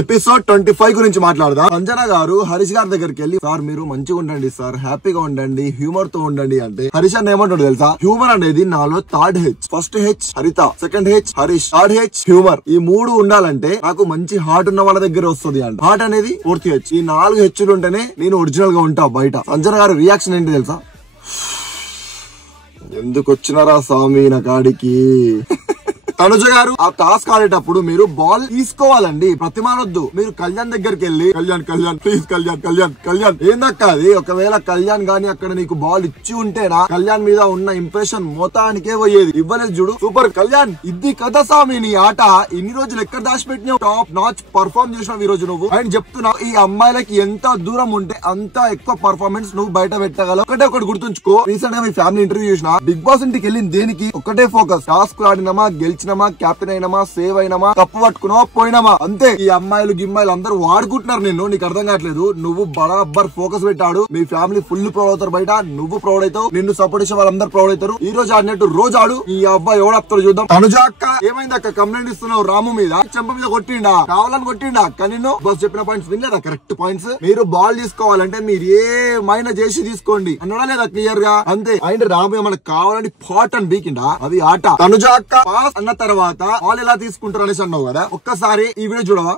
Episode 25 గురించి మాట్లాడదాం. సంజన గారు హరీష్ గారి దగ్గరికి వెళ్ళి, సార్ మీరు మంచిగా ఉండండి సార్, హ్యాపీగా ఉండండి, హ్యూమర్ తో ఉండండి అంటే హరీష్ అన్న ఏమంటాడు తెలుసా? హ్యూమర్ అనేది నాలో థర్డ్ హెచ్. ఫస్ట్ హెచ్ హరిత, second H Harish, third H humour. ఈ 3 ఉండాలంటే నాకు మంచి హార్ట్ ఉన్న వాళ్ళ దగ్గర వస్తుంది అంట. హార్ట్ అనేది 4th హెచ్. ఈ 4 హెచ్లు ఉంటేనే నేను ఒరిజినల్ గా ఉంటా బయట. సంజన గారు రియాక్షన్ ఏంటి తెలుసా? ఎందుకు వచ్చినారా స్వామి నా కాడికి? తనుజ గారు ఆ టాస్క్ ఆడేటప్పుడు మీరు బాల్ తీసుకోవాలండి, ప్రతిమానొద్దు. మీరు కళ్యాణ్ దగ్గరికి వెళ్ళి, కళ్యాణ్ ప్లీజ్ కళ్యాణ్ ఏందక్క అది? ఒకవేళ కళ్యాణ్ గాని అక్కడ నీకు బాల్ ఇచ్చి ఉంటేనా కళ్యాణ్ మీద ఉన్న ఇంప్రెషన్ మొత్తానికే పోయేది. ఇవ్వలేదు చూడు, సూపర్ కళ్యాణ్, ఇది కదా స్వామి నీ ఆట. ఇన్ని రోజులు ఎక్కడ దాచిపెట్టినావు? టాప్ నాచ్ పర్ఫార్మ్ చేసినావు ఈ రోజు నువ్వు. అండ్ చెప్తున్నావు, ఈ అమ్మాయిలకి ఎంత దూరం ఉంటే అంత ఎక్కువ పర్ఫార్మెన్స్ నువ్వు బయట పెట్టగలవు. ఒకటి గుర్తుంచుకో, రీసెంట్ గా మీ ఫ్యామిలీ ఇంటర్వ్యూ చూసిన, బిగ్ బాస్ ఇంటికి వెళ్ళింది దేనికి? ఒకటే ఫోకస్, టాస్క్ ఆడినామా, గెలిచినామా, క్యాప్టెన్ అయినామా, సేవ్ అయినామా, కప్పు పట్టుకున్నామా, పోయినామా, అంతే. ఈ అమ్మాయిలు గిమ్మాయిలు అందరూ వాడుకుంటున్నారు నిన్ను, నీకు అర్థం కావట్లేదు. నువ్వు బరాబర్ ఫోకస్ పెట్టాడు, మీ ఫ్యామిలీ ఫుల్ ప్రౌడ్ అవుతారు బయట, నువ్వు ప్రౌడ్ అవుతావు, నిన్ను సపోర్ట్ చేసే వాళ్ళందరూ ప్రౌడ్ అవుతారు. ఈ రోజు ఆడినట్టు రోజు ఆడు. ఈ అబ్బాయి ఎవడప్తాడు చూద్దాం. తనుజ అక్క ఏమైంది అక్క? కంప్లైంట్ ఇస్తున్నావు రాము మీద, చెంప మీద కొట్టిండా, కావాలని కొట్టిండా అక్క నిన్ను? బస్ చెప్పిన పాయింట్స్ వినలేదా? Correct points. మీరు బాల్ తీసుకోవాలంటే మీరు ఏమైనా చేసి తీసుకోండి అన్నాడా లేదా? క్లియర్ గా అంతే. అండ్ రాము ఏమైనా కావాలని పాట్ అని బీకిండా? అది ఆట. తనుజ అక్క పాస్ అన్న తర్వాత బాల్ ఎలా తీసుకుంటారు అనేసి అన్నావు కదా, ఒక్కసారి ఈ వీడియో చూడవా?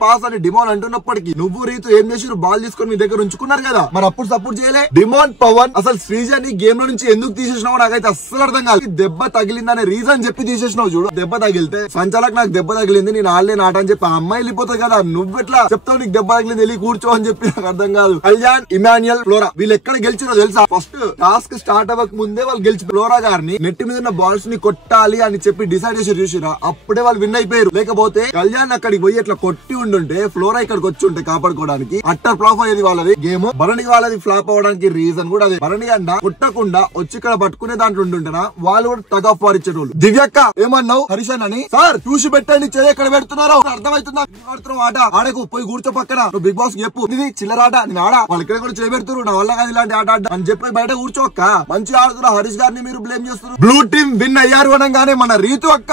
పాస్ అని డిమాండ్ అంటున్నప్పటికీ నువ్వు రీతు ఏం చేసి బాల్ తీసుకొని మీ దగ్గర ఉంచుకున్నారు కదా, మరి అప్పుడు సపోర్ట్ చేయలే. డిమాండ్ పవన్ అసలు శ్రీజని గేమ్ లో నుంచి ఎందుకు తీసేసినావు నాకైతే అస్సలు అర్థం కాదు. దెబ్బ తగిలిందనే రీజన్ చెప్పి తీసేసినావు చూడు. దెబ్బ తగిలితే సంచాలకు నాకు దెబ్బ తగిలింది, నేను ఆడలే నాట అని చెప్పి ఆ అమ్మాయి వెళ్ళిపోతుంది కదా, నువ్వెట్లా చెప్తావు నీకు దెబ్బ తగిలింది, వెళ్ళి కూర్చో అని చెప్పి నాకు అర్థం కాదు. కళ్యాణ్, ఇమాన్యుయల్, ఫ్లోరా వీళ్ళు ఎక్కడ గెలిచినో తెలుసా? ఫస్ట్ టాస్క్ స్టార్ట్ అవ్వక ముందే వాళ్ళు గెలిచి, ఫ్లోరా గారిని నెట్టి మీద ఉన్న బాల్స్ ని కొట్టాలి అని చెప్పి డిసైడ్ చేసి చూసిరా, అప్పుడే వాళ్ళు విన్ అయిపోయారు. లేకపోతే కళ్యాణ్ అక్కడికి పోయి ఎట్లా కొట్టి ఉండుంటే ఫ్లోరా ఇక్కడికి వచ్చి ఉంటే కాపాడుకోవడానికి అట్టర్ ఫ్లాప్ అయ్యేది వాళ్ళది గేమ్. భరణి వాళ్ళది ఫ్లాప్ అవడానికి రీజన్ కూడా అదే. భరణి అన్న కొట్టకుండా వచ్చి ఇక్కడ పట్టుకునే దాంట్లో ఉంటుంటేనా వాళ్ళు కూడా టగ్ ఆఫ్ వార్ ఇచ్చేటోళ్ళు. దివ్యక్క ఏమన్నావు హరీష్ అని? సార్ చూసి పెట్టండి, చేయి ఎక్కడ పెడుతున్నారో అర్థమవుతుందా? ఆడుతున్నావు ఆట, ఆడకు పోయి కూర్చో పక్కన. నువ్వు బిగ్ బాస్ చెప్పు, ఇది చిల్లరాట, నేను ఆడా, వాళ్ళు ఇక్కడ కూడా చేయబెడుతున్నారు, నా వల్ల కాదు ఇలాంటి ఆట ఆడ అని చెప్పి బయట కూర్చోక్క. మంచిగా ఆడుతున్నా హరీష్ గారిని మీరు బ్లేమ్ చేస్తున్నారు. బ్లూ టీమ్ విన్ అయ్యారు అనగానే మన రీతు అక్క,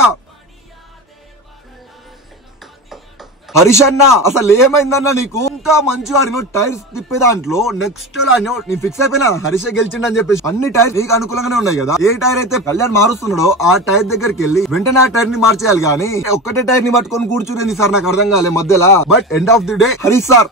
హరీష్ అన్న అసలు ఏమైందన్నా నీకు? ఇంకా మంచిగా ఆడినో, టైర్స్ తిప్పే దాంట్లో నెక్స్ట్ నేను ఫిక్స్ అయిపోయినా హరీష్ గెలిచిండని చెప్పేసి. అన్ని టైర్స్ నీకు అనుకూలంగానే ఉన్నాయి కదా. ఏ టైర్ అయితే కళ్యాణ్ మారుస్తున్నాడో ఆ టైర్ దగ్గరికి వెళ్ళి వెంటనే ఆ టైర్ ని మార్చేయాలి, కానీ ఒక్కటే టైర్ ని పట్టుకొని కూర్చునేది సార్ నాకు అర్థం కాలే మధ్యలో. But end of the day Harish sir